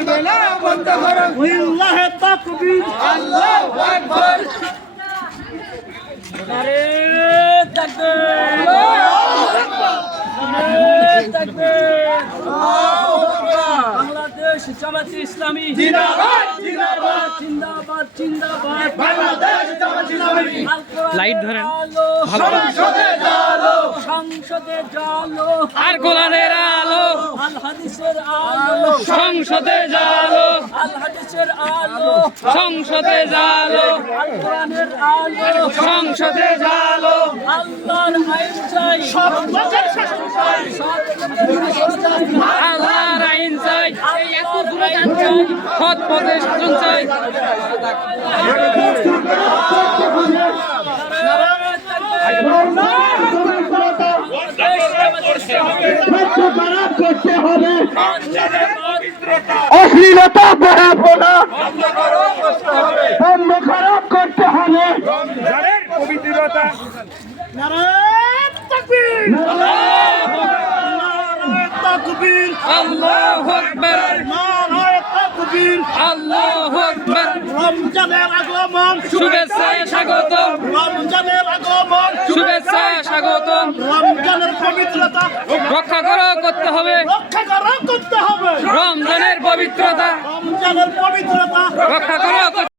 চলবে না বন্ধ করো লিল্লাহে তাকবীর আল্লাহু আকবার নারে তাকবীর নারে তাকবীর বাংলাদেশ জামাত ইসলামী জিন্দাবাদ জিন্দাবাদ জিন্দাবাদ জিন্দাবাদ বাংলাদেশ জামাত ইসলামী লাইট ধরেন সংসদে জালো সংসদে জালো আর কোরআনের আলো আল হাদিসের আলো সংসদে জালো আল হাদিসের আলো সংসদে জালো আল কোরআনের আলো সংসদে জালো আল্লাহর আইন চাই সব লোকের শাসন চাই সব লোকের শাসন চাই আল্লাহর আইন চাই আল্লাহর আইন চাই সৎ পথে শাসন চাই করতে হবে অশ্লীলতা বেড়াবো না বন্ধ করো করতে হবে বন্ধ খারাপ করতে হবে রমজানের পবিত্রতা নারায়ণ তাকবীর নারায়ণ তাকবীর আল্লাহু আকবার নারায়ণ তাকবীর আল্লাহু আকবার রমজানের আগমন শুভেচ্ছা স্বাগত রমজানের আগমন শুভেচ্ছা স্বাগত রমজানের পবিত্রতা রক্ষা করতে হবে রক্ষা করতে হবে রমজানের পবিত্রতা রমজানের পবিত্রতা রক্ষা